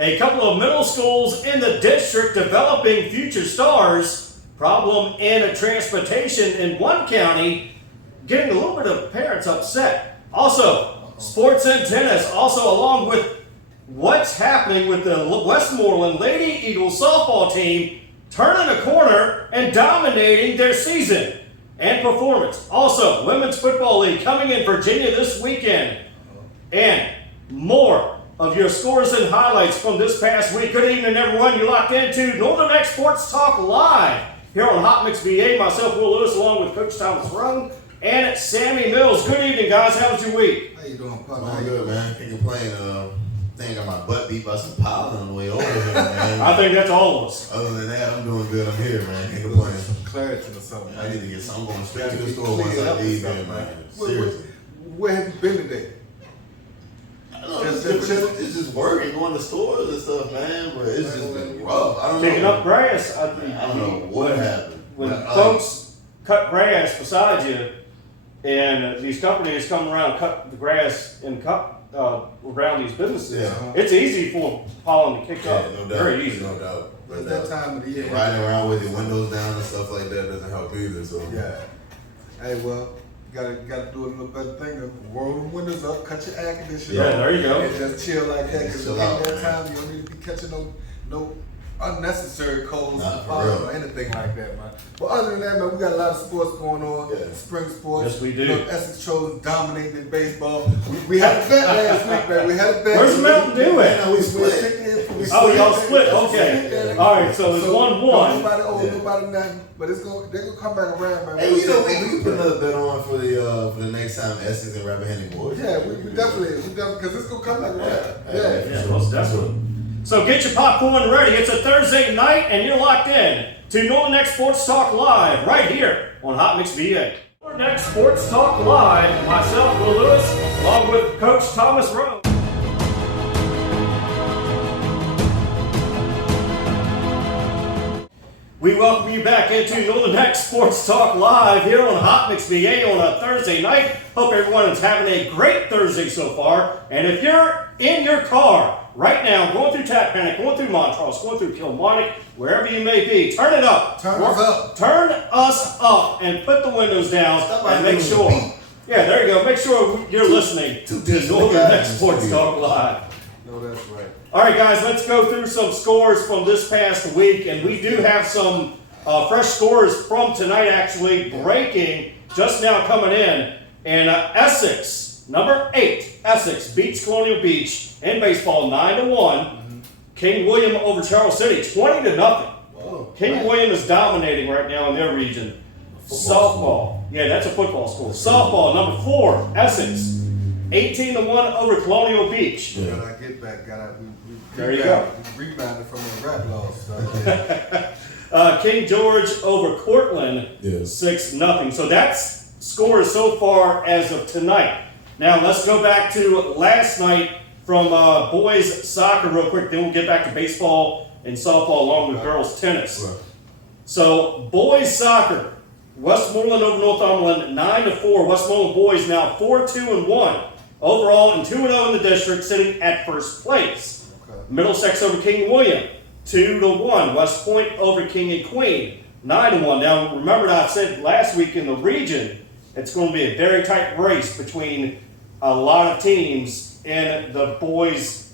A couple of middle schools in the district developing future stars. Problem in transportation in one county, getting a little bit of parents upset. Also, sports and tennis. Also, along with what's happening with the Westmoreland Lady Eagles softball team turning a corner and dominating their season and performance. Also, Women's Football League coming in Virginia this weekend. And more of your scores and highlights from this past week. Good evening, everyone. You're locked into Northern X Sports Talk Live here on Hot Mix VA. Myself, Will Lewis, along with Coach Thomas Roane and Sammy Mills. Good evening, guys. How was your week? How you doing, Pop? I'm good, man. Can't complain. I think I got my butt beat by some pollen on the way over here, man. I think that's all of us. Other than that, I'm doing good. I'm here, man. Can't complain. Some clarity or something. I need to get some. I'm going straight to the store once I leave here, man. Seriously. Where have you been today? I don't know, it's just work and going to stores and stuff, man. But it's just been rough. I don't Picking know. up grass. I don't know what happened. When folks cut grass beside you, and these companies come around and cut the grass and around these businesses, it's easy for pollen to kick up. No doubt. Very easy. No doubt. It's that time of the year. Riding around with your windows down and stuff like that doesn't help either. So Yeah. Hey, well, gotta do a little better thing. Roll the windows up, cut your air conditioning. Yeah, there you go. And just chill like that. Because Chill at out, that man. time, you don't need to be catching no unnecessary colds Nah, for or real. anything like that, man. But other than that, man, we got a lot of sports going on. Yeah. Spring sports. Yes, we do. You know, Essex Trojans dominating in baseball. We had a bet last week, man. We had a bet. Where's the Mountain Dew at? Man, we split. Oh, y'all split. Okay. All right, so it's 1-1. Nobody owes nobody nothing, but they're gonna come back around, man. Hey, you know, we can put another bet on for the next time Essex and Rappahannock boys. Yeah, we definitely, because it's gonna come back around. Yeah. Yeah, most definitely. So get your popcorn ready. It's a Thursday night, and you're locked in to Northern X Sports Talk Live right here on Hot Mix VA. Northern X Sports Talk Live. Myself, Will Lewis, along with Coach Thomas Rowe. We welcome you back into Northern X Sports Talk Live here on Hot Mix VA on a Thursday night. Hope everyone is having a great Thursday so far. And if you're in your car right now, going through Tappahannock, going through Montrose, going through Kilmarnock, wherever you may be, turn it up. Turn us up. Turn us up and put the windows down and make sure. Yeah, there you go. Make sure you're listening to Northern X Sports Talk Live. No, that's right. All right, guys, let's go through some scores from this past week, and we do have some fresh scores from tonight actually breaking just now coming in. And Essex, number 8, Essex beats Colonial Beach in baseball 9-1. King William over Charles City 20-0. Whoa. King William is dominating right now in their region. Softball, yeah, that's a football school. Softball, number 4, Essex 18-1 over Colonial Beach. Yeah. When I get back, There you go. We rebounded from the rap loss. So. King George over Cortland, Yes. 6-0. So that's scores so far as of tonight. Now let's go back to last night from boys soccer real quick. Then we'll get back to baseball and softball along with girls tennis. Right. So boys soccer, Westmoreland over Northumberland 9-4. Westmoreland boys now 4-2-1 overall and 2-0 in the district, sitting at first place. Okay. Middlesex over King William 2-1. West Point over King and Queen 9-1. Now remember, I said last week in the region, it's going to be a very tight race between a lot of teams in the boys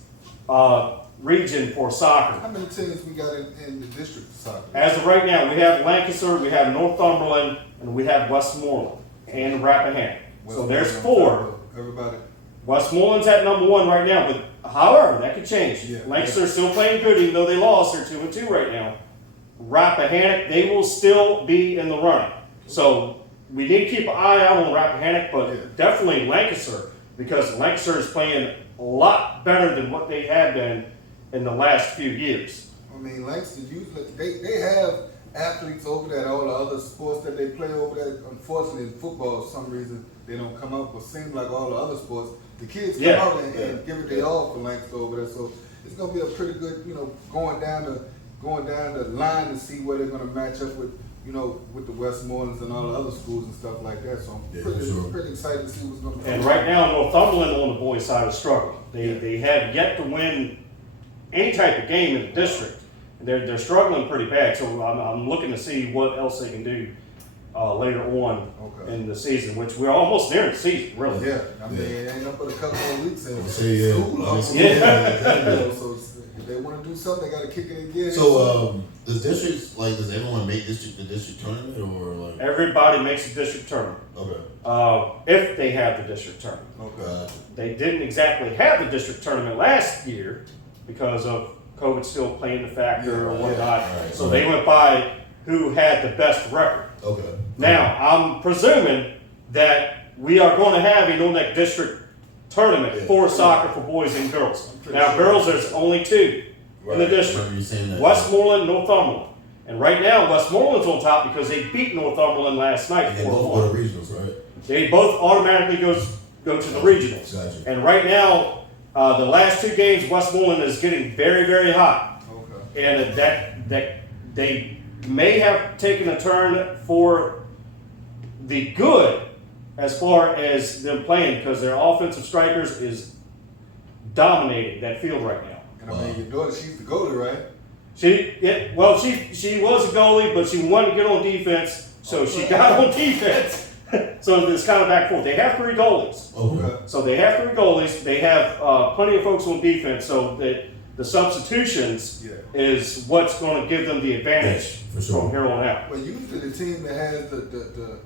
region for soccer. How many teams we got in the district of soccer? As of right now, we have Lancaster, we have Northumberland, and we have Westmoreland and Rappahannock. So there's 4. Everybody. Westmoreland's at number 1 right now, but however, that could change. Yeah. Lancaster's still playing good, even though they lost. They're 2-2 right now. Rappahannock, they will still be in the running. So we need to keep an eye out on Rappahannock, but Yeah. definitely Lancaster, because Lancaster is playing a lot better than what they have been in the last few years. I mean, Langston usually they have athletes over there, all the other sports that they play over there. Unfortunately, in football, for some reason they don't come up. But seems like all the other sports, the kids come out and give it their all for Langston over there. So it's gonna be a pretty good, going down the line to see where they're gonna match up with, with the Westmorelands and all the other schools and stuff like that. So I'm pretty excited to see what's gonna. And right now, Northumberland on the boys' side is struggling. They have yet to win any type of game in the district. They're struggling pretty bad, so I'm looking to see what else they can do later on in the season, which we're almost there in the season, really. Yeah, I mean, it ain't up but a couple more weeks in Say, school. So if they want to do something, they got to kick it again. So, does everyone make the district tournament, or like? Everybody makes a district tournament. Okay. If they have the district tournament. Okay. They didn't exactly have the district tournament last year because of COVID still playing the factor or whatnot. Right, so they went by who had the best record. Okay. Now, I'm presuming that we are going to have a NNK district tournament for soccer for boys and girls. Now, girls, there's only two in the district. Westmoreland, Northumberland. And right now, Westmoreland's on top because they beat Northumberland last night. And they both go to regionals, right? They both automatically go to the regionals. Gotcha. And right now, the last two games, Westmoreland is getting very, very hot. Okay. And that they may have taken a turn for the good as far as them playing, because their offensive strikers is dominating that field right now. And I mean, your daughter, she's the goalie, right? She was a goalie, but she wanted to get on defense, so she got on defense. So it's kind of back and forth. They have 3 goalies. Okay. So they have 3 goalies. They have plenty of folks on defense. So the substitutions is what's going to give them the advantage from here on out. Well, usually the team that has the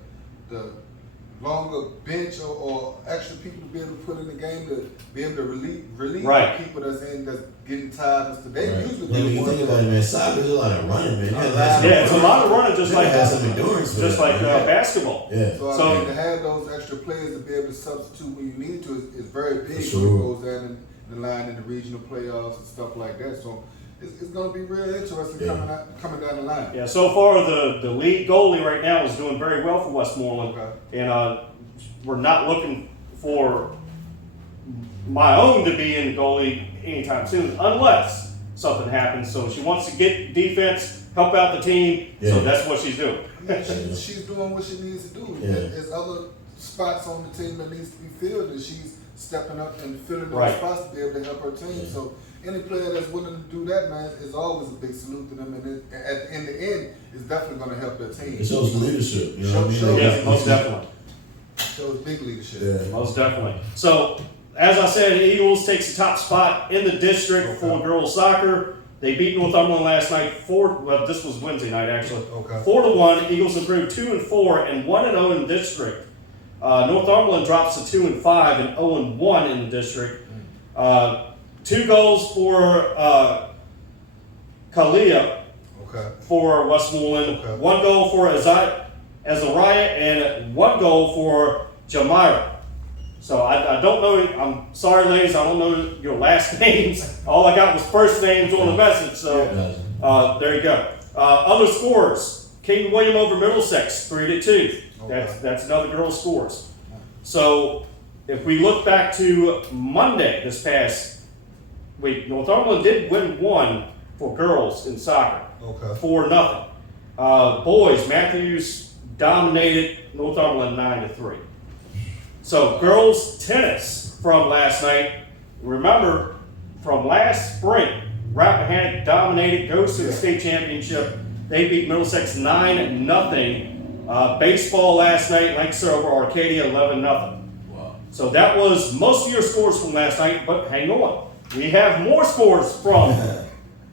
longer bench or extra people to be able to put in the game to be able to relieve the people that's getting tired. They usually when you think about it, man, soccer is a lot of running, man. It's a lot of running, just like some endurance, just like basketball. Yeah. So I mean, to have those extra players to be able to substitute when you need to is very big. When it goes down in the line in the regional playoffs and stuff like that. So it's going to be real interesting coming down the line. Yeah, so far the lead goalie right now is doing very well for Westmoreland. And we're not looking for my own to be in the goalie anytime soon, unless something happens. So she wants to get defense, help out the team, so that's what she's doing. She's doing what she needs to do. Yeah. There's other spots on the team that needs to be filled, and she's stepping up and filling those spots to be able to help her team. So any player that's willing to do that, man, is always a big salute to them. And in the end, it's definitely going to help their team. It shows leadership. You know what I mean? Yeah, most definitely. Shows big leadership. Yeah. Most definitely. So, as I said, Eagles takes the top spot in the district for girls soccer. They beat Northumberland last night. This was Wednesday night actually. 4-1. Eagles improved 2-4 and 1-0 in the district. Northumberland drops to 2-5 and 0-1 in the district. 2 goals for Kalia for Westmoreland. 1 goal for Azariah and 1 goal for Jamira. So I don't know. I'm sorry, ladies. I don't know your last names. All I got was first names on the message. So there you go. Other scores: King William over Middlesex, 3-2. That's another girls' scores. So if we look back to Monday this past week, Northumberland did win 1 for girls in soccer. 4-0. Boys, Matthews dominated Northumberland 9-3. So girls tennis from last night. Remember, from last spring, Rappahannock dominated, goes to the state championship. They beat Middlesex 9-0. Baseball last night, Lancaster over Arcadia 11-0. Wow. So that was most of your scores from last night, but hang on. We have more scores from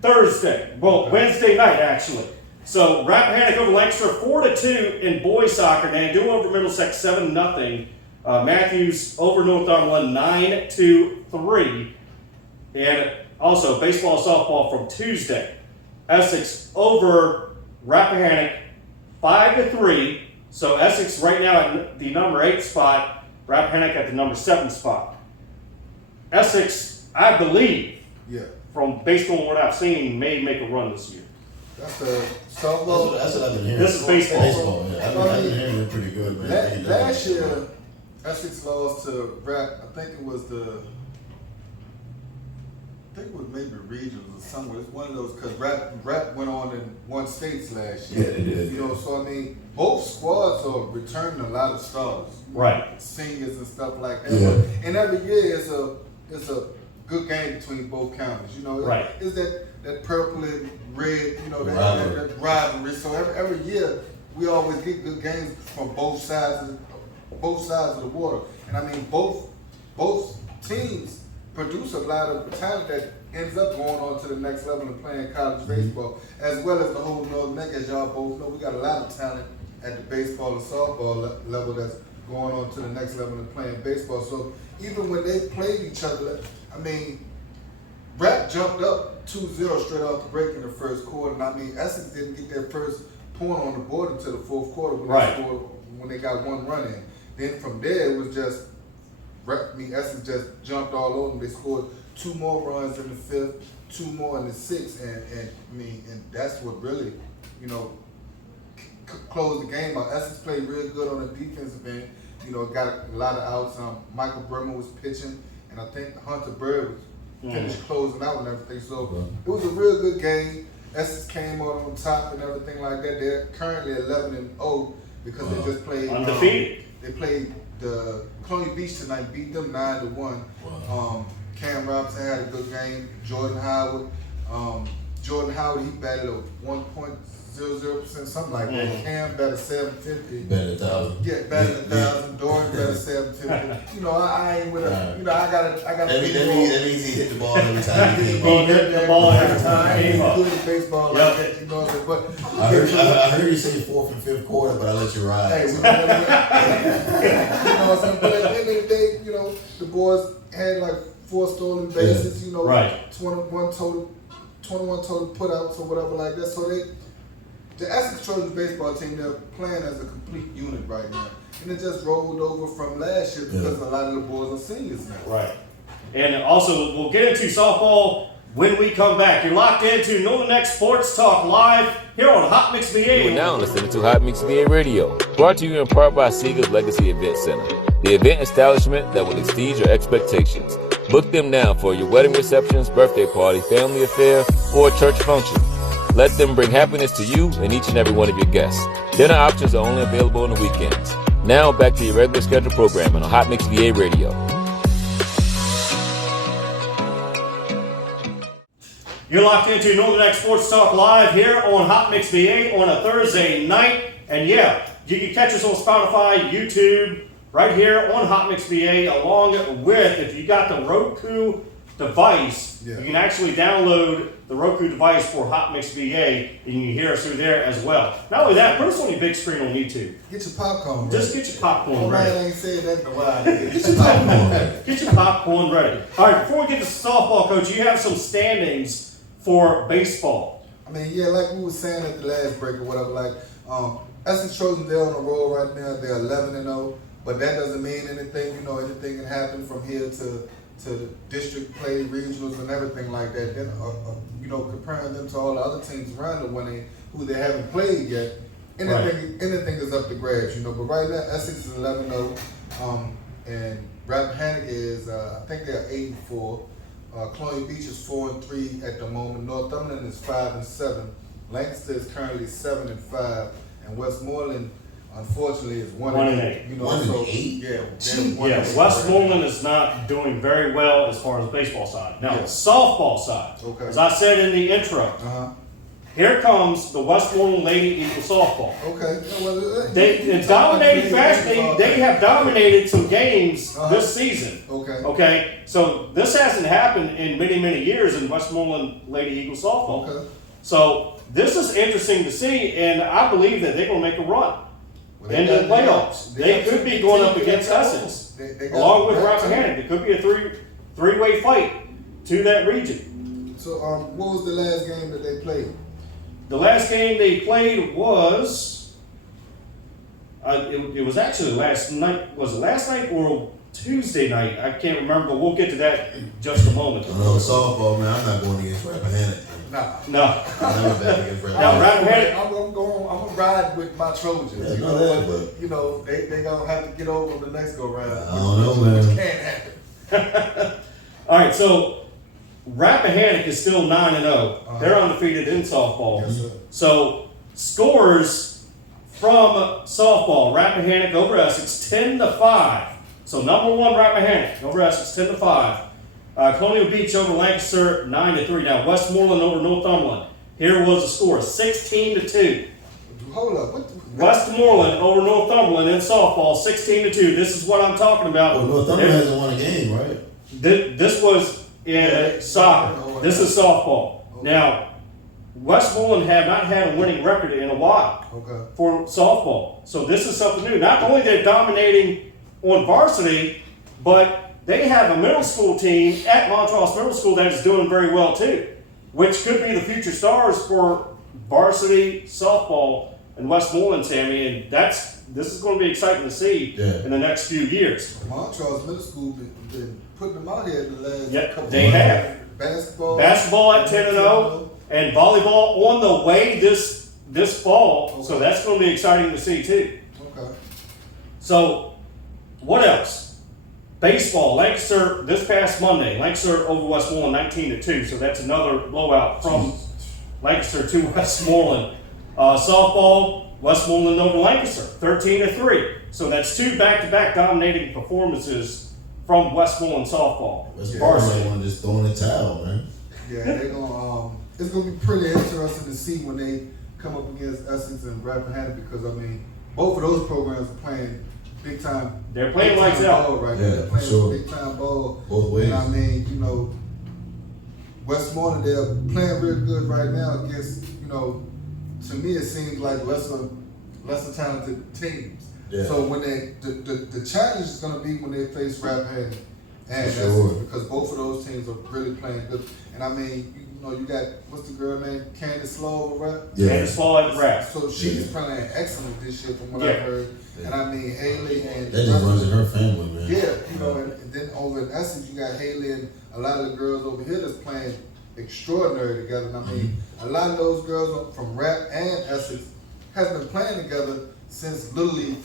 Thursday. Well, Wednesday night, actually. So Rappahannock over Lancaster 4-2 in boys soccer. Nandu over Middlesex 7-0. Matthews over Northumberland 9-3. And also baseball and softball from Tuesday. Essex over Rappahannock 5-3. So Essex right now at the number 8 spot, Rappahannock at the number 7 spot. Essex, I believe, from based on what I've seen, may make a run this year. That's the softball. That's what I've been hearing. This is baseball. I've been hearing it pretty good, man. Last year, Essex lost to Rap. I think it was maybe regionals or somewhere. It's one of those because Rap went on and won states last year. Yeah, they did. You know, so I mean, both squads are returning a lot of stars, Right? Singers and stuff like that. Yeah. And every year it's a good game between both counties. You know, Right. It's that purple and red, you know, that rivalry. So every year we always get good games from both sides of the water. And I mean, both teams produce a lot of talent that ends up going on to the next level and playing college baseball, as well as the whole Northern Neck. As y'all both know, we got a lot of talent at the baseball and softball level that's going on to the next level and playing baseball. So even when they played each other, I mean, Rap jumped up 2-0 straight off the break in the first quarter. And I mean, Essex didn't get their first point on the board until the fourth quarter when they got one run in. Then from there, it was just, Essex just jumped all over them. They scored 2 more runs in the fifth, 2 more in the sixth, and that's what really, you know, closed the game out. Essex played real good on the defensive end. You know, got a lot of outs. Michael Bremer was pitching, and I think Hunter Bird was finished closing out and everything. So it was a real good game. Essex came out on top and everything like that. They're currently 11-0 because they just played undefeated. They played the Colonial Beach tonight, beat them 9-1. Cam Robinson had a good game. Jordan Howard, he batted a 1.00%, something like that. Cam batted 750. Batted 1,000. Yeah, batted 1,000. Dorian batted 750. You know, I ain't with a. You know, I got. That means he hit the ball every time he came He hit the ball every time he came up. Good at baseball like that, you know what I'm saying? But I heard you say 4th and 5th quarter, but I let you ride. Hey, you know what I'm saying? But at the end of the day, you know, the boys had like 4 stolen bases. You know, 21 total putouts or whatever like that. So the Essex Trojans baseball team, they're playing as a complete unit right now. And it just rolled over from last year because a lot of the boys are seniors now. Right. And also, we'll get into softball when we come back. You're locked into Northern Neck Sports Talk Live here on Hot Mix VA. You are now listening to Hot Mix VA Radio, brought to you in part by Seeger's Legacy Event Center, the event establishment that will exceed your expectations. Book them now for your wedding receptions, birthday party, family affair, or church function. Let them bring happiness to you and each and every one of your guests. Dinner options are only available on the weekends. Now back to your regular scheduled programming on Hot Mix VA Radio. You're locked into Northern Neck Sports Talk Live here on Hot Mix VA on a Thursday night. And yeah, you can catch us on Spotify, YouTube, right here on Hot Mix VA, along with, if you got the Roku device, you can actually download the Roku device for Hot Mix VA, and you can hear us through there as well. Not only that, put us on your big screen on YouTube. Get your popcorn ready. Just get your popcorn Nobody ready. ain't said that in a while. Get your popcorn ready. Get your popcorn ready. All right, before we get to softball, Coach, you have some standings for baseball. I mean, yeah, like we were saying at the last break or whatever, like, Essex Trojans, they're on a roll right now. They're 11-0, but that doesn't mean anything. You know, anything can happen from here to the district play, regionals, and everything like that. Then, you know, comparing them to all the other teams around them who they haven't played yet, anything is up to grabs, you know. But right now, Essex is 11-0, and Rappahannock is, I think they're 8-4. Colonial Beach is 4-3 at the moment. Northumberland is 5-7. Lancaster is currently 7-5, and Westmoreland, unfortunately, is 1-8. You know, 1-8? Yeah, Westmoreland is not doing very well as far as the baseball side. Now, the softball side, as I said in the intro, here comes the Westmoreland Lady Eagle softball. In dominating fashion, they have dominated some games this season. Okay, so this hasn't happened in many, many years in Westmoreland Lady Eagle softball. So this is interesting to see, and I believe that they're going to make a run. In the playoffs, they could be going up against Essex, along with Rappahannock. It could be a three-way fight to that region. So, what was the last game that they played? The last game they played was, it was actually last night. Was it last night or Tuesday night? I can't remember, but we'll get to that in just a moment. No, softball, man, I'm not going against Rappahannock. No. I'm never bet against Rappahannock. I'm gonna ride with my Trojans. Yeah, you know, they gonna have to get over the next go round. I don't know, man. Which can't happen. All right, so Rappahannock is still 9-0. They're undefeated in softball. Yes, sir. So scores from softball: Rappahannock over Essex 10-5. So number one Rappahannock over Essex 10-5. Colonial Beach over Lancaster 9-3. Now Westmoreland over Northumberland. Here was the score 16-2. Hold up. What the, Westmoreland over Northumberland in softball 16-2. This is what I'm talking about. Well, Northumberland hasn't won a game, right? This was in soccer. This is softball. Now, Westmoreland have not had a winning record in a while for softball. So this is something new. Not only they're dominating on varsity, but they have a middle school team at Montrose Middle School that is doing very well too, which could be the future stars for varsity softball in Westmoreland, Sammy. And this is going to be exciting to see in the next few years. Montrose Middle School been putting them out here in the last couple they have. Basketball at 10-0, and volleyball on the way this fall. So that's going to be exciting to see too. Okay. So what else? Baseball, Lancaster this past Monday, Lancaster over Westmoreland 19-2. So that's another blowout from Lancaster to Westmoreland. Softball, Westmoreland over Lancaster 13-3. So that's two back-to-back dominating performances from Westmoreland softball. Westmoreland want to just throw in the towel, man. Yeah, they're gonna. It's gonna be pretty interesting to see when they come up against Essex and Rappahannock, because I mean, both of those programs are playing big time. They're playing lights out right now. They're playing big time ball both ways. And I mean, Westmoreland, they're playing real good right now against, to me it seems like lesser talented teams. Yeah. So when the challenge is going to be when they face Rappahannock and sure. because both of those teams are really playing good. And I mean, you got, what's the girl name? Candace Slow, right? Yeah. Candace Slow at rap. So she's playing excellent this year from what I've heard. Yeah. And I mean, Haley and that just runs in her family, man. Yeah, and then over in Essex you got Haley and a lot of the girls over here that's playing extraordinary together. And I mean, a lot of those girls from Rap and Essex has been playing together since Little League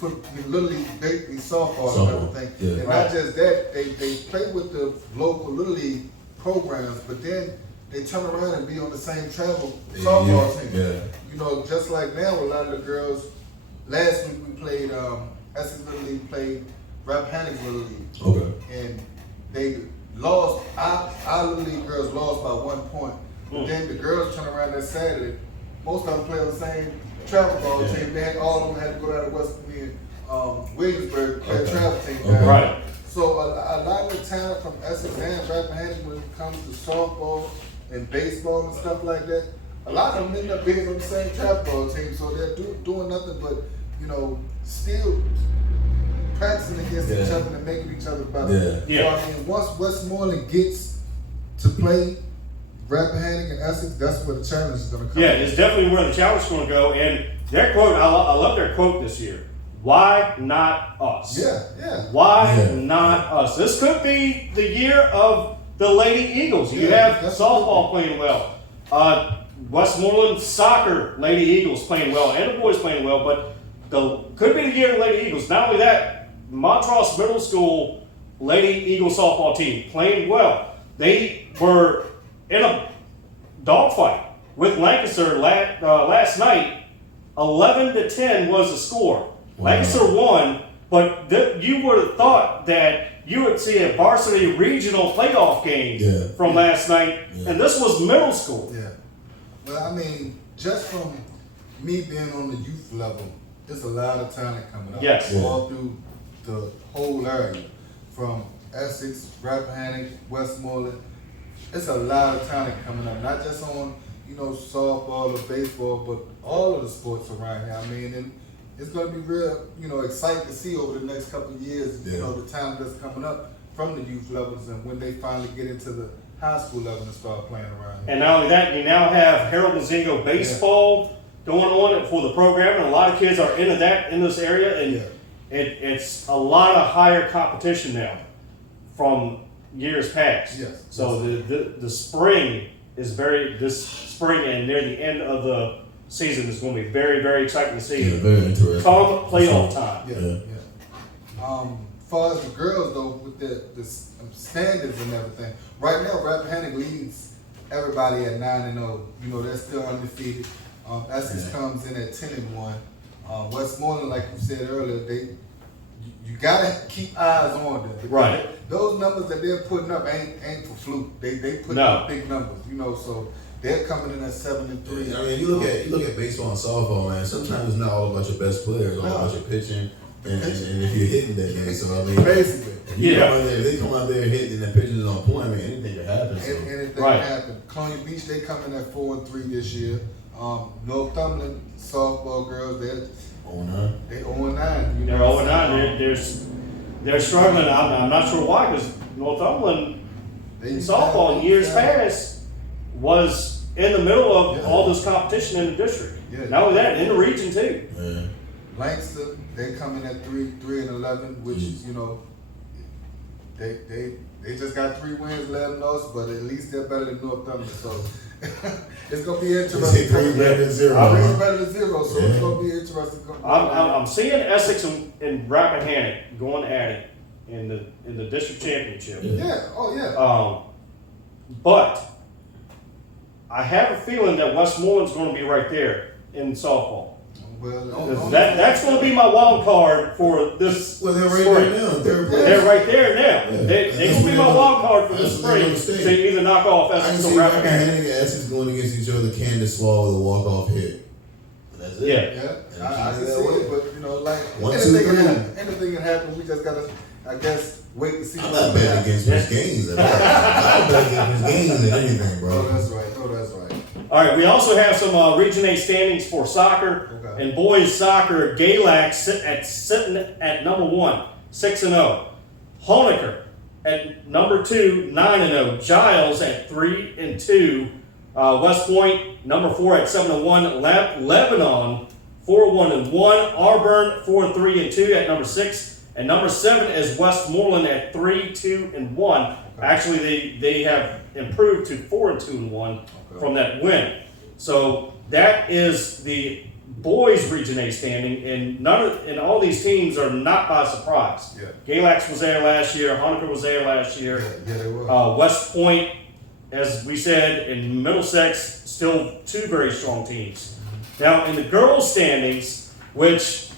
basically softball and everything. Yeah. And not just that, they play with the local Little League programs, but then they turn around and be on the same travel softball team. Yeah. Just like now, a lot of the girls, last week we played, Essex Little League played Rappahannock Little League. Okay. And they lost, our Little League girls lost by 1 point. But then the girls turn around that Saturday, most of them play on the same travel ball team. They all of them had to go down to West Williamsburg to play a travel team. Right. So a lot of the talent from Essex and Rappahannock when it comes to softball and baseball and stuff like that, a lot of them end up being on the same travel ball team. So they're doing nothing but, still practicing against each other and making each other better. So I mean, once Westmoreland gets to play Rappahannock and Essex, that's where the challenge is going to come. Yeah, it's definitely where the challenge is going to go. And their quote, I love their quote this year. Why not us? Yeah. Why not us? This could be the year of the Lady Eagles. You have softball playing well. Westmoreland soccer Lady Eagles playing well, and the boys playing well. But could be the year of the Lady Eagles. Not only that, Montrose Middle School Lady Eagle softball team playing well. They were in a dogfight with Lancaster last night. 11-10 was the score. Wow. Lancaster won, but you would have thought that you would see a varsity regional playoff game from last night, and this was middle school. Yeah. Well, I mean, just from me being on the youth level, there's a lot of talent coming up. Yes. All through the whole area, from Essex, Rappahannock, Westmoreland. It's a lot of talent coming up, not just on, softball or baseball, but all of the sports around here. I mean, and it's going to be real, exciting to see over the next couple of years, the talent that's coming up from the youth levels and when they finally get into the high school level and start playing around here. And not only that, you now have Harold Mazingo baseball going on for the program, and a lot of kids are into that in this area, and it's a lot of higher competition now from years past. Yes. So the spring is this spring and near the end of the season is going to be very, very exciting to see. Yeah, very interesting. Come playoff time. As far as the girls though, with the standards and everything, right now Rappahannock leads everybody at 9-0. They're still undefeated. Essex comes in at 10-1. Westmoreland, like you said earlier, you gotta keep eyes on them. Because Right. Those numbers that they're putting up ain't for fluke. They put No. up big numbers, so they're coming in at 7-3. I mean, you look at baseball and softball, man. Sometimes it's not all about your best players, it's all about your pitching and if you're hitting that game. So I mean, basically, if they come out there hitting and the pitching is on point, I mean, anything can happen. So. anything Right. can happen. Colonial Beach, they coming at 4-3 this year. Northumberland softball girls, they're 0-9. they 0-9. They're 0-9. They're struggling. I'm not sure why, because Northumberland in softball in years past was in the middle of all this competition in the district. Yeah. Not only that, in the region too. Yeah. Langston, they coming at 3-11, which is they just got 3 wins, 11 losses, but at least they're better than Northumberland. So it's gonna be interesting. 3 better than 0. Three better than 0, so it's gonna be interesting. I'm seeing Essex and Rappahannock going at it in the district championship. Yeah. Oh yeah. But I have a feeling that Westmoreland's going to be right there in softball. Well, That's going to be my wild card for this Well, they're right spring. there now, in third place. They're right there now. Yeah. They're going to be my wild card for this That's what they're spring gonna stay. to either knock off I can Essex see or Rappahannock. Rappahannock and Essex going against each other, Candace Swall with a walk-off hit. That's it. Yeah. I can see it, but like 1, 2, anything 3. anything can happen. We just gotta, I guess, wait to see. I'm not betting against Miss Gaines. I'm betting against Miss Gaines than anything, bro. Oh, that's right. All right, we also have some Region A standings for soccer. Okay. And boys soccer, Galax sitting at number 1, 6-0. Honecker at number 2, 9-0. Giles at 3-2. West Point, number 4 at 7-1. Lebanon, 4-1-1. Auburn, 4-3-2 at number 6. And number 7 is Westmoreland at 3-2-1. Okay. Actually, they have improved to 4-2-1 from that win. So that is the boys Region A standing, and all these teams are not by surprise. Yeah. Galax was there last year. Honecker was there last year. Yeah, they were. West Point, as we said, and Middlesex, still 2 very strong teams. Now in the girls standings, which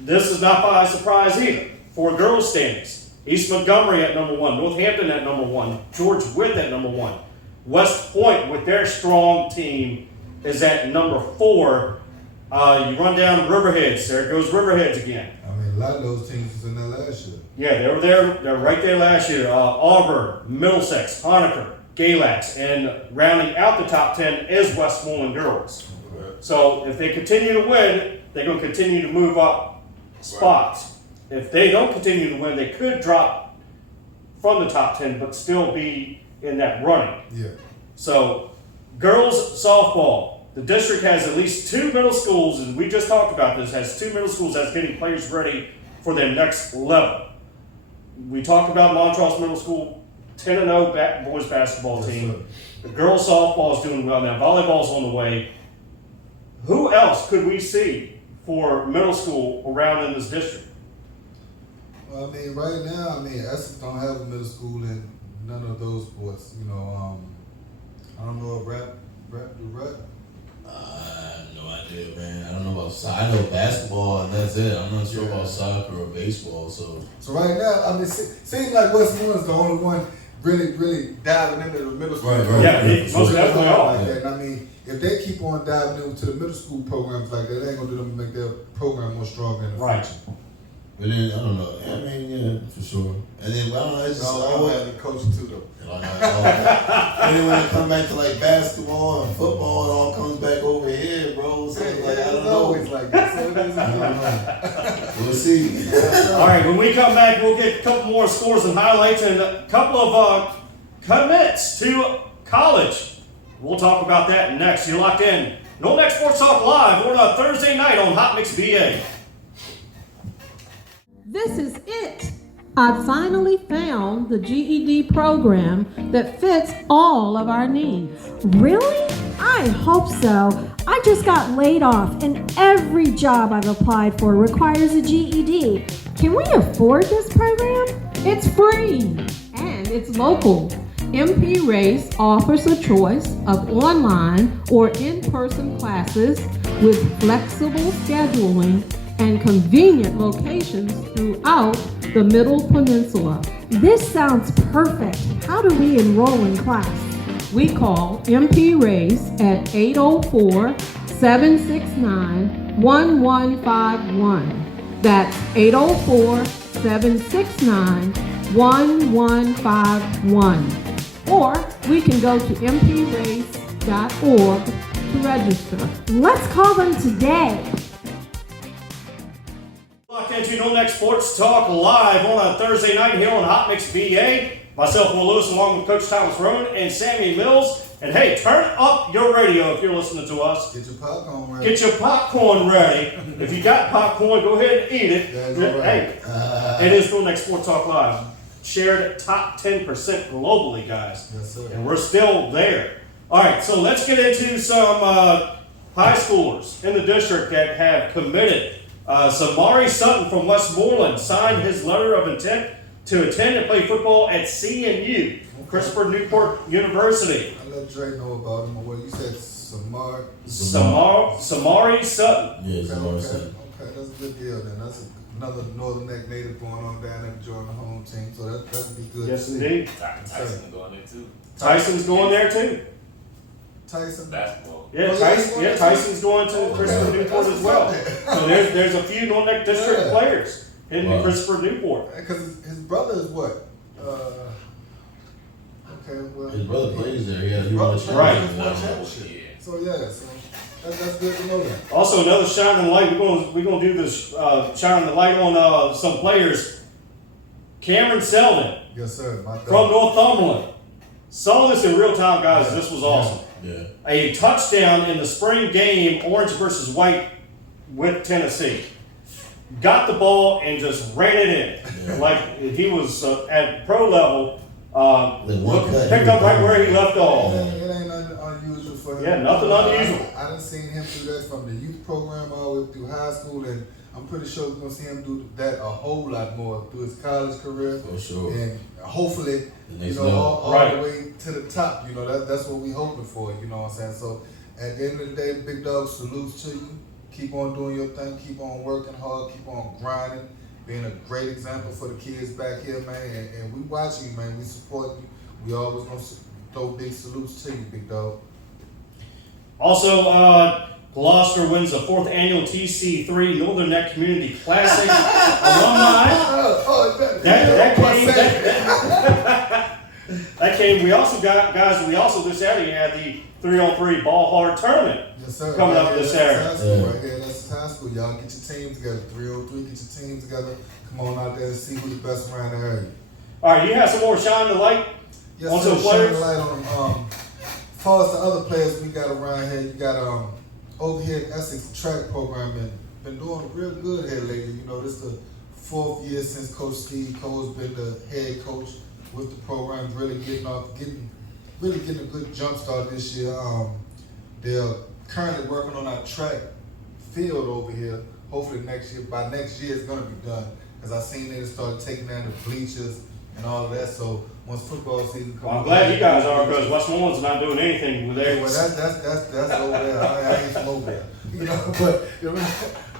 this is not by surprise either, for girls standings, East Montgomery at number 1, Northampton at number 1, George Wythe at number 1. West Point, with their strong team, is at number 4. You run down Riverheads. There goes Riverheads again. I mean, a lot of those teams was in there last year. Yeah, they were there. They're right there last year. Auburn, Middlesex, Honecker, Galax, and rounding out the top 10 is Westmoreland girls. Okay. So if they continue to win, they're going to continue to move up spots. Right. If they don't continue to win, they could drop from the top 10, but still be in that running. Yeah. So, girls softball. The district has at least 2 middle schools, and we just talked about this, has 2 middle schools that's getting players ready for their next level. We talked about Montrose Middle School, 10-0 boys basketball team. Yes, the girls softball is doing well now. Volleyball's on the way. Who else could we see for middle school around in this district? Well, I mean, right now, Essex don't have a middle school in none of those sports. I don't know if rap do rap. I have no idea, man. I don't know about soccer. I know basketball, and that's it. I'm not sure about soccer or baseball. So right now, seems like Westmoreland's the only one really diving into the middle school. Right. Yeah, most definitely are. Like that. And if they keep on diving into the middle school programs like that, they ain't gonna do them to make their program more stronger in the future. But then, I don't know. Yeah, for sure. And then, I don't know, it's just always have the coach too, though. And then when it come back to like basketball and football, it all comes back over here, bro. So it's like, I don't know. Always like that. So it is. I don't know. We'll see. All right, when we come back, we'll get a couple more scores and highlights and a couple of commits to college. We'll talk about that next. You're locked in. No Next Sports Talk Live on a Thursday night on Hot Mix BA. This is it. I finally found the GED program that fits all of our needs. Really? I hope so. I just got laid off and every job I've applied for requires a GED. Can we afford this program? It's free and it's local. MP Race offers a choice of online or in-person classes with flexible scheduling and convenient locations throughout the Middle Peninsula. This sounds perfect. How do we enroll in class? We call MP Race at 804-769-1151. That's 804-769-1151. Or we can go to mprace.org to register. Let's call them today. Locked into No Next Sports Talk live on a Thursday night here on Hot Mix BA. Myself, Will Lewis, along with Coach Thomas Roane and Sammy Willz. And hey, turn up your radio if you're listening to us. Get your popcorn ready. Get your popcorn ready. If you got popcorn, go ahead and eat it. That's all right. Hey, it is No Next Sports Talk Live. Shared top 10% globally, guys. Yes, sir. And we're still there. All right, so let's get into some high schoolers in the district that have committed. Samari Sutton from Westmoreland signed his letter of intent to attend and play football at CNU, Christopher Newport University. I let Dre know about him. Well, you said Samari. Samari Sutton. Yeah, Okay, Samari okay, Sutton. okay, that's a good deal then. That's another Northern Neck native going on down there to join the home team, so that would be good. Yes, to see. indeed. Tyson going there too. Tyson's going there too. Tyson. Basketball. Yeah, Oh, yeah, Tyson's going to Okay. Christopher Newport as well. So there's a few North Neck District Yeah. players in Wow. Christopher Newport. Because his brother is what? Okay, well. His brother plays there. His He brother won a plays Right. there, he won a championship. championship. Yeah. So yeah, so that's good to know that. Also, another shining light. We're gonna do this shining the light on some players. Cameron Selden Yes, sir. My from Northumberland. Saw this in real time, guys. This was awesome. Yeah. A touchdown in the spring game, Orange versus White, with Tennessee. Got the ball and just ran it in. Yeah. Like he was at pro level. one cut, Picked up right where he left off. It ain't nothing unusual for him. Yeah, nothing unusual. I done seen him do that from the youth program all the way through high school, and I'm pretty sure we're gonna see him do that a whole lot more through his college career. For sure. And hopefully, The next you know, level. all Right. the way to the top. You know, that's what we hoping for. You know what I'm saying? So at the end of the day, big dog, salutes to you. Keep on doing your thing. Keep on working hard. Keep on grinding. Being a great example for the kids back here, man. And we watch you, man. We support you. We always gonna throw big salutes to you, big dog. Also, Gloucester wins the 4th annual TC3 Northern Neck Community Classic alumni. That came. We also got guys. We also this Saturday had the 3-on-3 ball hard tournament. Yes, sir. Coming up Right this here, Saturday. that's high school right here. That's high school. Y'all get your teams together. 3-on-3, get your teams together. Come on out there and see who's the best around the area. All right, you have some more shine the light. Yes, On sir. some players? Shine the light on them. As far as the other players we got around here, you got over here at Essex track program and been doing real good here lately. You know, this is the 4th year since Coach Steve Cole's been the head coach with the program, really getting a good jump start this year. They're currently working on our track field over here. Hopefully by next year it's gonna be done. Cause I seen they started taking down the bleachers and all of that. So once football season comes, Well, I'm glad you guys are because Westmoreland's not doing anything with yeah, their. well, that's over there. I ain't from over there, you know.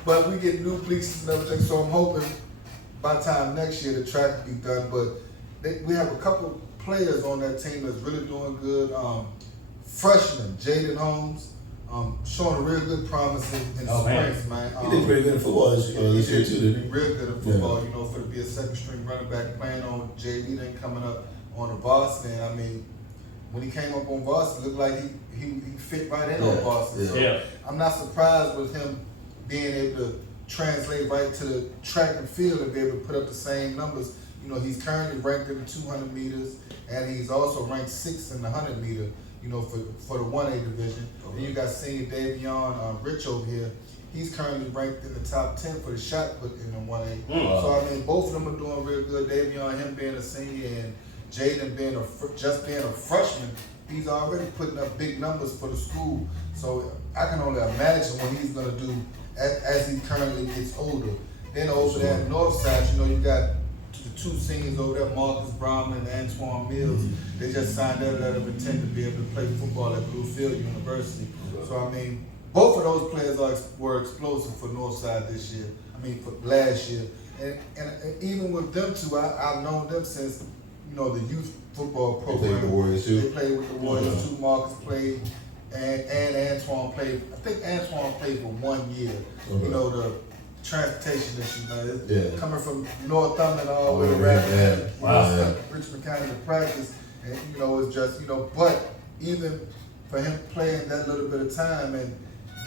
But we get new bleachers and everything. So I'm hoping by the time next year the track will be done. But we have a couple players on that team that's really doing good. Freshman Jaden Holmes, showing a real good promise in Oh, man. spring, man. He did pretty good in football this year too, didn't he? Real good in football, you know, for to be a second string running back playing on JV, then coming up on the varsity. And I mean, when he came up on varsity, it looked like he fit right in on varsity. So Yeah. I'm not surprised with him being able to translate right to the track and field and be able to put up the same numbers. You know, he's currently ranked in the 200 meters, and he's also ranked 6th in the 100 meter. You know, for the 1A division. And you got senior Davion Rich over here. He's currently ranked in the top 10 for the shot put in the 1A. Wow. So I mean, both of them are doing real good. Davion, him being a senior, and Jaden being a freshman, he's already putting up big numbers for the school. So I can only imagine what he's gonna do as he currently gets older. Then over there on the north side, you know, you got the 2 seniors over there, Marcus Brown and Antoine Mills. They just signed their letter of intent to be able to play football at Bluefield University. So I mean, both of those players were explosive for Northside this year. I mean, for last year. And even with them two, I've known them since, the youth football program. They played with the Warriors too. They played with the Warriors too. Marcus played, and Antoine played. I think Antoine played for 1 year. Okay. The transportation issue, man. Yeah. Coming from Northumberland all the way around, Yeah. Richmond County to practice, and it's just but even for him playing that little bit of time and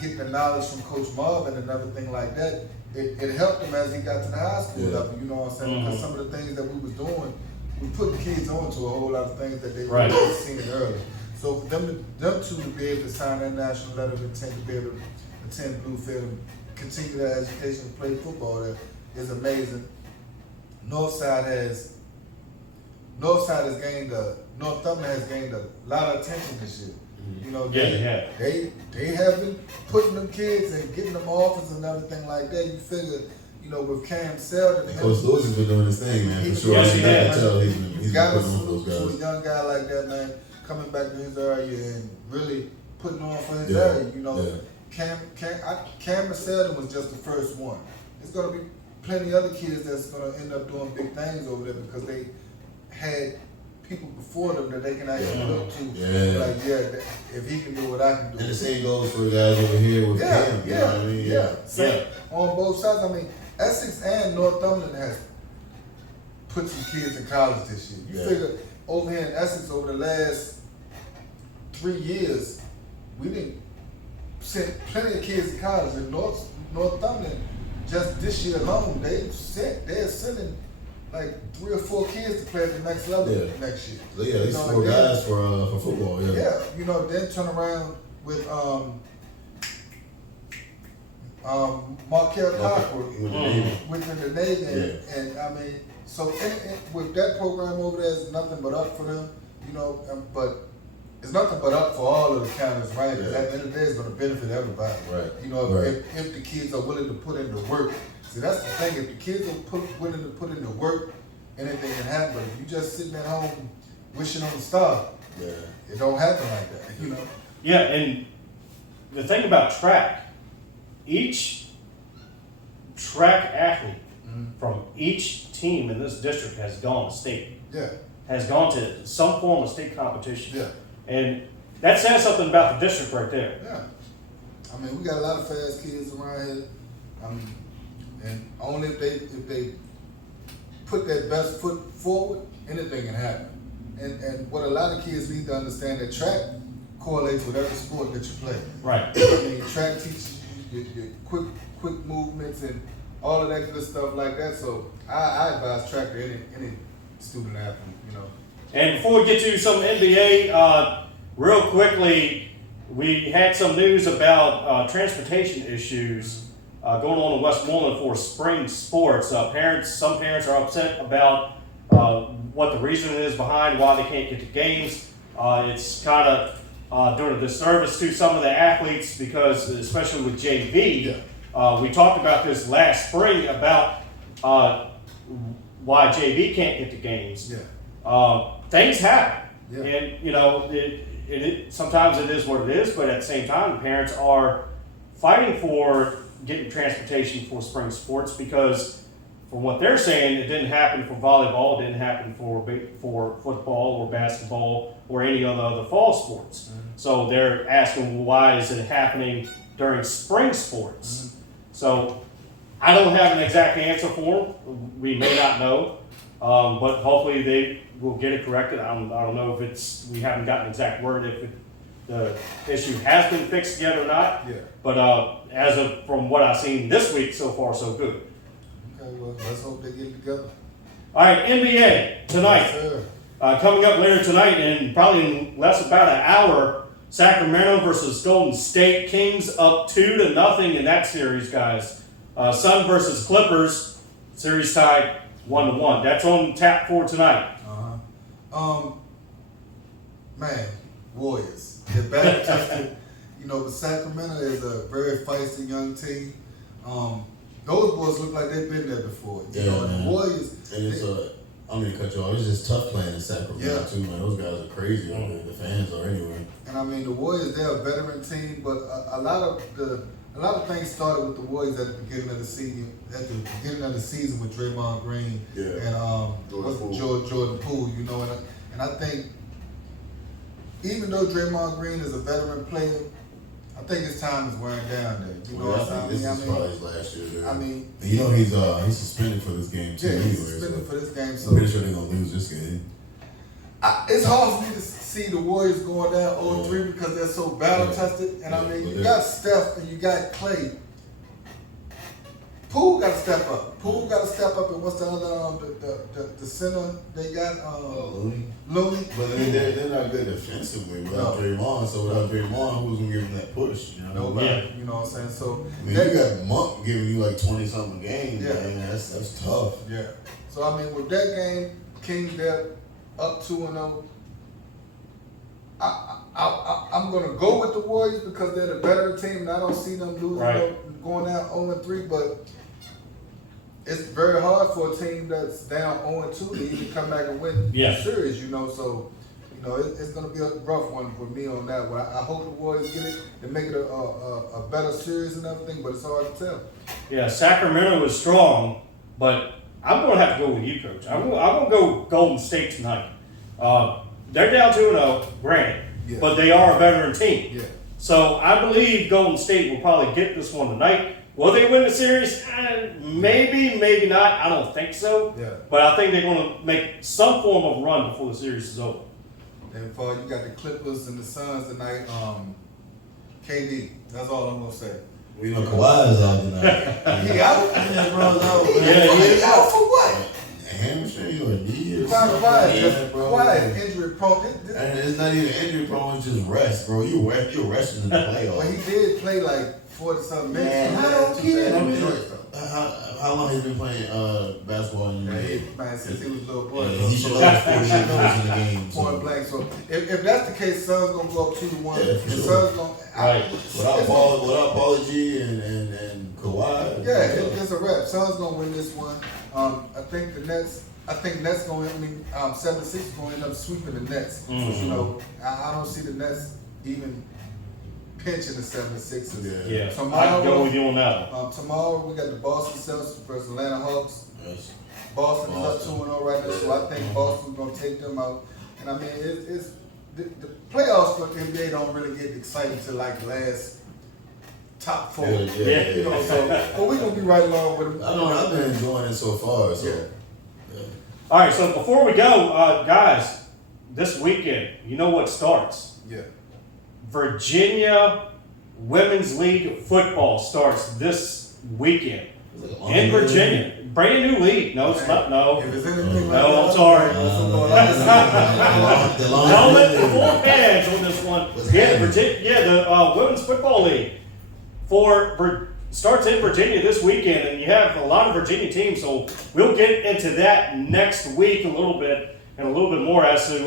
getting the knowledge from Coach Marvin and everything like that, it helped him as he got to the high school level. You know what I'm saying? Because some of the things that we was doing, we put the kids onto a whole lot of things that they Right. really seen early. So for them two to be able to sign that national letter of intent to be able to attend Bluefield and continue their education and play football there is amazing. Northumberland has gained a lot of attention this year. They have been putting them kids and getting them offers and everything like that. You figure, with Cam Selden. And Coach Lewis has been doing his thing, man, for sure. Yes, he has. can tell he's been putting on those To a guys. young guy like that, man, coming back to his area and really putting on for his area. Cam Selden was just the first one. There's gonna be plenty other kids that's gonna end up doing big things over there because they had people before them that they can actually look to. If he can do it, I can do it. And the same goes for the guys over here with Cam. You know what I mean? Same. On both sides. I mean, Essex and Northumberland has put some kids in college this year. You figure over here in Essex over the last 3 years, we didn't send plenty of kids to college. In Northumberland, just this year alone, they're sending like 3 or 4 kids to play at the next level next year. So at least 4 guys for football. Then turn around with Markel Cockwood within the Navy, and I mean, so with that program over there, it's nothing but up for them, but it's nothing but up for all of the counties, right? At the end of the day, it's going to benefit everybody, right? If the kids are willing to put in the work. See, that's the thing. If the kids are willing to put in the work, anything can happen. But if you just sitting at home wishing on a star, it don't happen like that, Yeah, and the thing about track, each track athlete from each team in this district has gone to state. Has gone to some form of state competition. And that says something about the district right there. I mean, we got a lot of fast kids around here. And only if they put their best foot forward, anything can happen. And what a lot of kids need to understand, that track correlates with every sport that you play. Right. I mean, track teaches you your quick movements and all of that good stuff like that. So I advise track to any student athlete, And before we get to some NBA, real quickly, we had some news about transportation issues going on in Westmoreland for spring sports. Some parents are upset about what the reason is behind why they can't get to games. It's kind of doing a disservice to some of the athletes because, especially with JV, we talked about this last spring about why JV can't get to games. Things happen, and sometimes it is what it is. But at the same time, the parents are fighting for getting transportation for spring sports because, from what they're saying, it didn't happen for volleyball, it didn't happen for football or basketball or any other fall sports. So they're asking, why is it happening during spring sports? So I don't have an exact answer for them. We may not know, but hopefully they will get it corrected. I don't know if we haven't gotten an exact word if the issue has been fixed yet or not. But from what I've seen this week, so far so good. Okay, well, let's hope they get it together. All right, NBA tonight. Yes, sir. Coming up later tonight, and probably in less about an hour, Sacramento versus Golden State. Kings up 2-0 in that series, guys. Sun versus Clippers, series tied 1-1. That's on tap for tonight. Man, Warriors. They're back tested. But Sacramento is a very feisty young team. Those boys look like they've been there before. The Warriors. And it's I'm gonna cut you off. It's just tough playing in Sacramento too, man. Those guys are crazy. The fans are anyway. And I mean, the Warriors, they're a veteran team, but a lot of things started with the Warriors at the beginning of the season. At the beginning of the season with Draymond Green and Jordan Poole, you know, and I think even though Draymond Green is a veteran player, I think his time is wearing down there. You know what I'm saying? This is probably his last year there. I mean, and you know he's suspended for this game too. Yeah, he's anyway, suspended for this game. So I'm pretty sure they're gonna lose this game. It's hard for me to see the Warriors going down 0-3 because they're so battle tested. And I mean, you got Steph and you got Clay. Poole got to step up. And what's the other the center they got? Looney. But they're not good defensively without Draymond. So without Draymond, who's gonna give them that push? You know? Nobody. You know what I'm saying? So I mean, you got Monk giving you like 20-something games. Yeah. Man, that's tough. Yeah. So I mean, with that game, Kings they're up 2-0. I'm gonna go with the Warriors because they're the better team, and I don't see them losing going down 0-3. But it's very hard for a team that's down 0-2 to even come back and win the series. You know, so you know it's gonna be a rough one for me on that one. I hope the Warriors get it and make it a better series and everything, but it's hard to tell. Yeah, Sacramento is strong, but I'm going to have to go with you, Coach. I'm going to go Golden State tonight. They're down 2-0, granted, but they are a veteran team. Yeah. So I believe Golden State will probably get this one tonight. Will they win the series? Maybe, maybe not. I don't think so. Yeah. But I think they're going to make some form of run before the series is over. And for you got the Clippers and the Suns tonight. KD. That's all I'm gonna say. You know, Kawhi is out tonight. He out? Yeah, bro, no. He out for what? Hamstring or knee or Kawhi is injury prone. And it's not even injury prone, it's just rest, bro. You're resting in the playoffs. Well, he did play like 40-something minutes. Man, I don't care. I mean, How how long has he been playing basketball in the NBA? Man, since he was a little boy. He should have 48 minutes in the game. Point blank. So if that's the case, Suns gonna go up 2-1. Yeah, for The sure. Suns gonna Without Paulie G and Kawhi. Yeah, it's a wrap. Suns gonna win this one. I think Nets gonna win. I mean, 76 gonna end up sweeping the Nets. Mm-hmm. You know, I don't see the Nets even pinching the 76ers. Yeah, Tomorrow, I'd go with you on that one. Tomorrow we got the Boston Celtics versus Atlanta Hawks. Yes. Boston is up 2-0 right now, so I think Boston's gonna take them out. And I mean, it's the playoffs for the NBA don't really get exciting till like the last top four. Yeah. You know, so but we're gonna be right along with them. I know I've been enjoying it so far. So. Yeah. All right, so before we go, guys, this weekend, you know what starts? Yeah. Virginia Women's League football starts this weekend in Virginia. Brand new league. No, it's not. No. If there's anything like No, that, I'm sorry. The Don't let the full pads on this one. What's Yeah, happening? Virginia, the Women's Football League starts in Virginia this weekend, and you have a lot of Virginia teams, so we'll get into that next week a little bit and a little bit more as to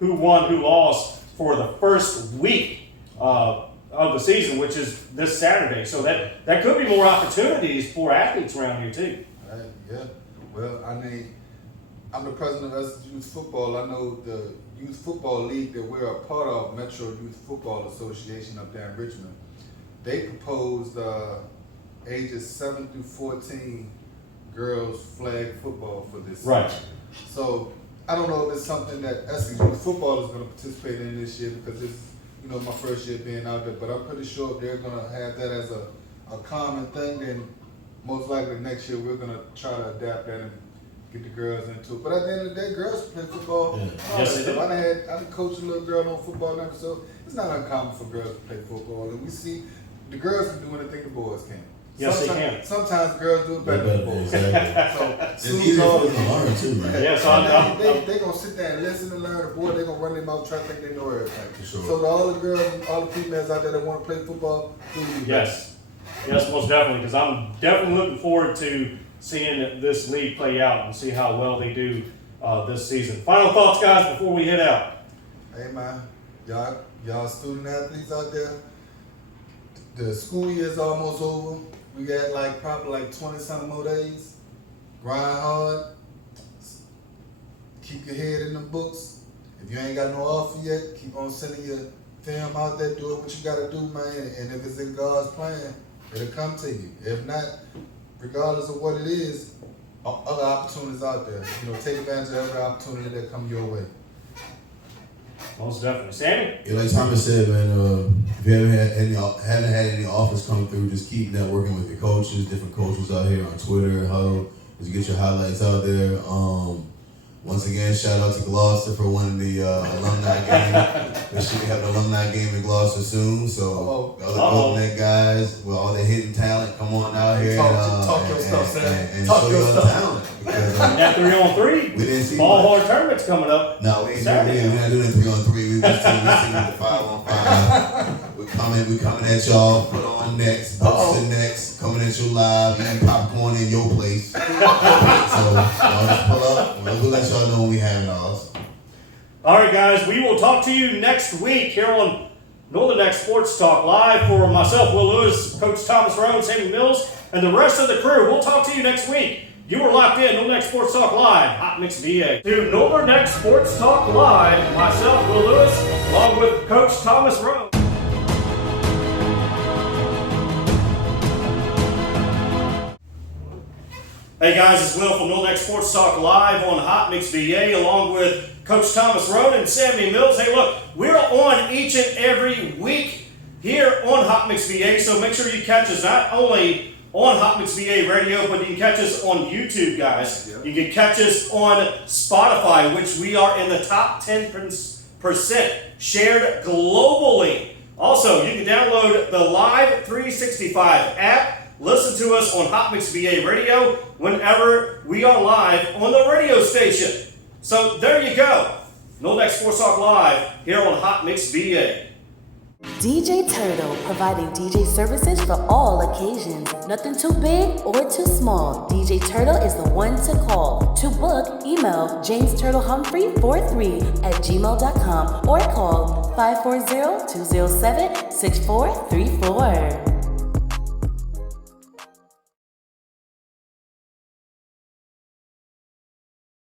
who won, who lost for the first week of the season, which is this Saturday. So that could be more opportunities for athletes around here too. Yeah. Well, I mean, I'm the president of Essex Youth Football. I know the youth football league that we're a part of, Metro Youth Football Association up there in Richmond. They proposed ages 7 through 14 girls flag football for this Right. season. So I don't know if it's something that Essex Youth Football is going to participate in this year because it's my first year being out there. But I'm pretty sure if they're going to have that as a common thing, then most likely next year we're going to try to adapt that and get the girls into it. But at the end of the day, girls play football. Yeah. Yes, they do. I done coached a little girl on football now, so it's not uncommon for girls to play football. And we see the girls can do anything the boys can. Yes, they can. Sometimes girls do it better than the boys. Exactly. So It's easier for them to learn too, man. Yeah, so they gonna sit there and listen and learn. The boy, they gonna run their mouth trying to think they know everything. For sure. So to all the girls and all the females out there that want to play football, do you? Yes, most definitely, because I'm definitely looking forward to seeing this league play out and see how well they do this season. Final thoughts, guys, before we head out. Hey man, y'all student athletes out there. The school year is almost over. We got probably 20-something more days. Grind hard. Keep your head in the books. If you ain't got no offer yet, keep on sending your film out there, doing what you gotta do, man. And if it's in God's plan, it'll come to you. If not, regardless of what it is, other opportunities out there. You know, take advantage of every opportunity that come your way. Most definitely. Sammy? Yeah, like Thomas said, man, if you haven't had any offers come through, just keep networking with your coaches, different coaches out here on Twitter, just get your highlights out there. Once again, shout out to Gloucester for winning the alumni game. They should have an alumni game in Gloucester soon. So, all the net guys with all the hidden talent, come on out here Talk your stuff, Sam. and Talk show your your stuff. talent. Because, That 3-on-3. we didn't see Small much. hard tournaments coming up. No, we're Saturday. not doing 3-on-3. We sticking with the 5-on-5. We're coming at y'all. Put on next, books and next, coming at you live, eating popcorn in your place. So y'all just pull up. We'll let y'all know when we have ours. All right, guys, we will talk to you next week here on Northern Neck Sports Talk Live. For myself, Will Lewis, Coach Thomas Roane, Sammy Mills, and the rest of the crew. We'll talk to you next week. You were locked in, Northern Neck Sports Talk Live, Hot Mix VA. To Northern Neck Sports Talk Live, myself, Will Lewis, along with Coach Thomas Roane. Hey guys, it's Will from Northern Neck Sports Talk Live on Hot Mix VA, along with Coach Thomas Roane and Sammy Mills. Hey look, we're on each and every week here on Hot Mix VA, so make sure you catch us not only on Hot Mix VA Radio, but you can catch us on YouTube, guys. Yep. You can catch us on Spotify, which we are in the top 10% shared globally. Also, you can download the Live 365 app. Listen to us on Hot Mix VA Radio whenever we are live on the radio station. So there you go. Northern Neck Sports Talk Live here on Hot Mix VA. DJ Turtle, providing DJ services for all occasions. Nothing too big or too small. DJ Turtle is the one to call. To book, email jamesturtlehumphrey43@gmail.com or call 540-207-6434.